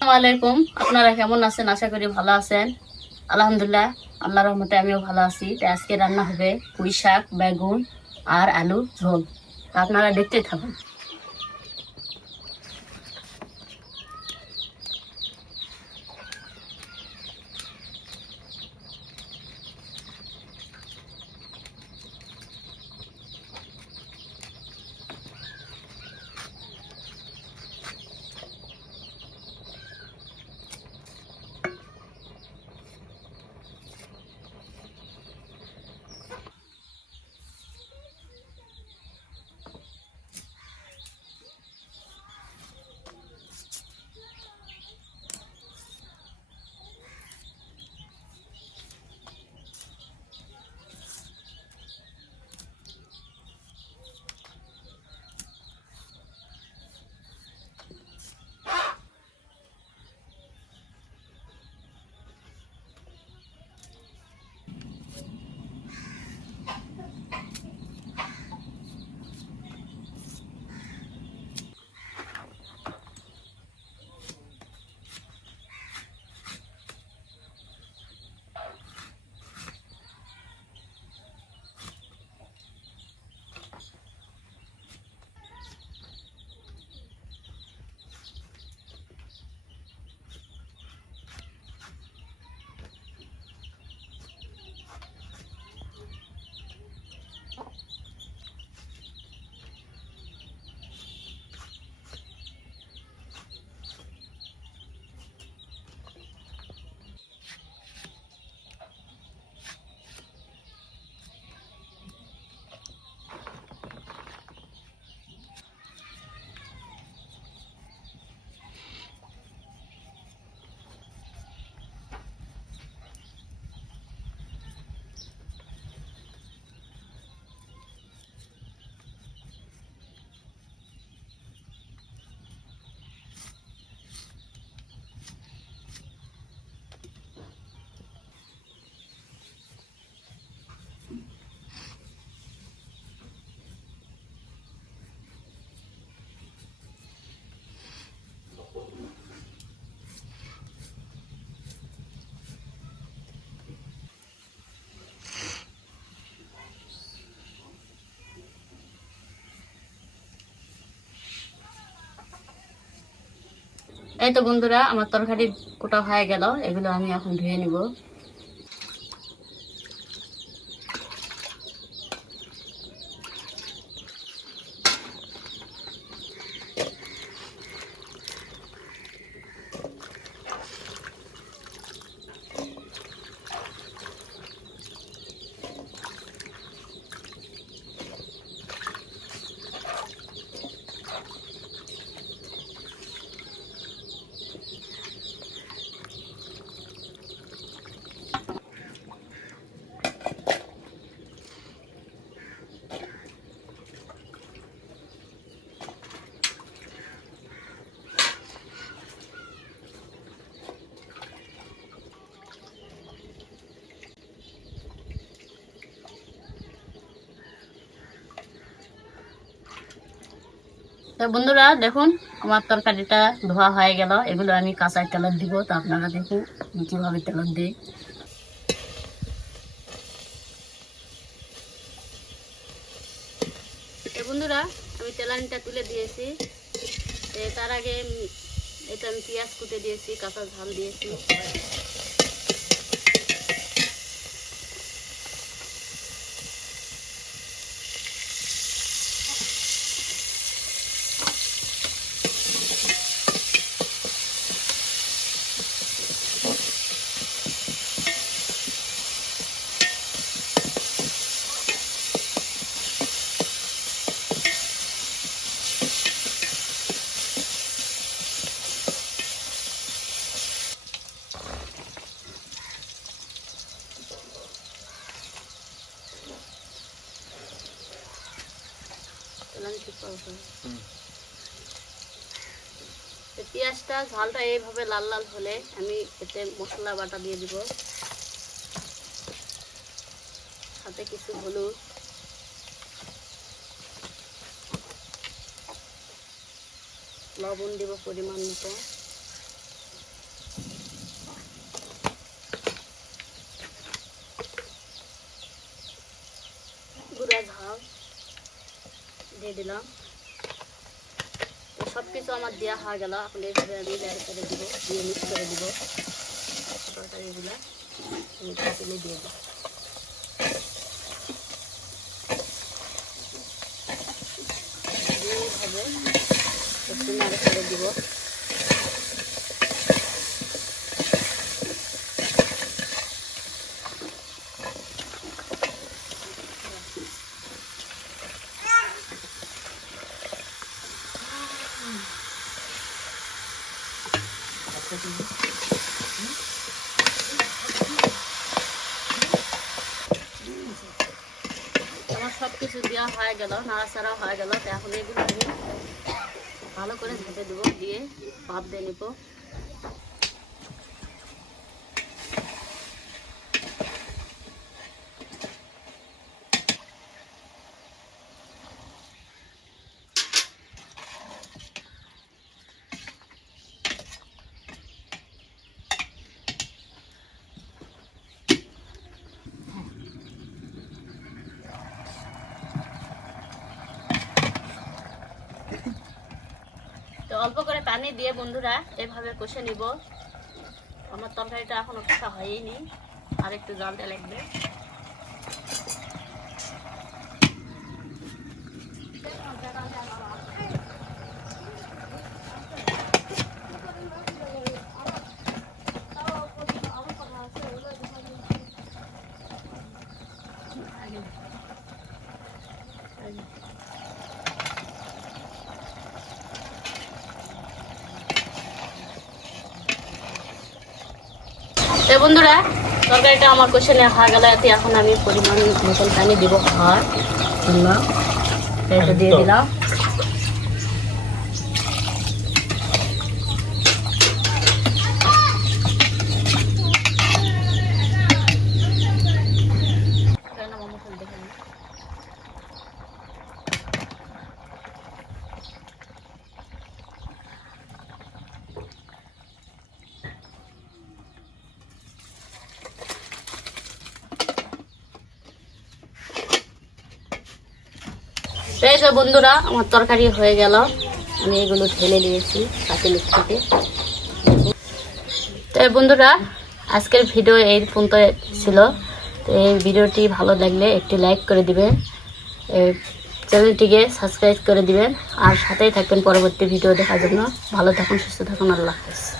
আলাইকুম। আপনারা কেমন আছেন? আশা করি ভালো আছেন। আলহামদুলিল্লাহ আল্লাহ রহমতে আমিও ভালো আছি। তাই আজকে রান্না হবে পুঁই শাক বেগুন আর আলু ঝোল। আপনারা দেখতেই থাকুন। এই তো বন্ধুরা আমার তরকারি কোটা হয়ে গেল। এগুলো আমি এখন ধুয়ে নিব। তো বন্ধুরা দেখুন, আমার তরকারিটা ধোয়া হয়ে গেল। এগুলো আমি কাঁচায় তেলত দিব, তো আপনারা দেখুন কীভাবে তেলত দিই। বন্ধুরা, আমি তেলানিটা তুলে দিয়েছি। তার আগে এটা আমি পেঁয়াজ কুটে দিয়েছি, কাঁচা ঝাল দিয়েছি। পেঁয়াজটা ঝালটা এইভাবে লাল লাল হলে আমি এতে মশলা বাটা দিয়ে দিব। সাথে কিছু হলুদ। লবণ দিব পরিমাণ মতো। দিয়ে দিলাম। সব কিছু আমার দেওয়া হয়ে গেল। এখন এইভাবে আমি লেয়ার করে দিব, দিয়ে মিক্স করে দিব। তরকারিগুলো দিয়ে দিই দিব। আমার সব কিছু দেওয়া হয়ে গেল, নাড়াচাড়া হয়ে গেল তো এখন এগুলো আমি ভালো করে ঝেঁটে দেবো, দিয়ে ভাপ দিয়ে নিব। অল্প করে পানি দিয়ে বন্ধুরা এভাবে কষে নিব। আমার তরকারিটা এখনও কষা হয়নি, আর একটু জল দেওয়া লাগবে। তো বন্ধুরা তরকারিটা আমার নেওয়া হয়ে গেল এতে এখন আমি পরিমাণ মতন পানি দিব। খাওয়ার জন্য এটা দিয়ে দিলাম। তো বন্ধুরা, আমার তরকারি হয়ে গেল। আমি এগুলো ঢেলে নিয়েছি পাতিলের থেকে তো বন্ধুরা, আজকের ভিডিও এই পর্যন্ত ছিল। তো এই ভিডিওটি ভালো লাগলে একটি লাইক করে দিবেন। চ্যানেলটিকে সাবস্ক্রাইব করে দিবেন। আর সাথেই থাকবেন পরবর্তী ভিডিও দেখার জন্য। ভালো থাকুন, সুস্থ থাকুন, আল্লাহ হাফেজ।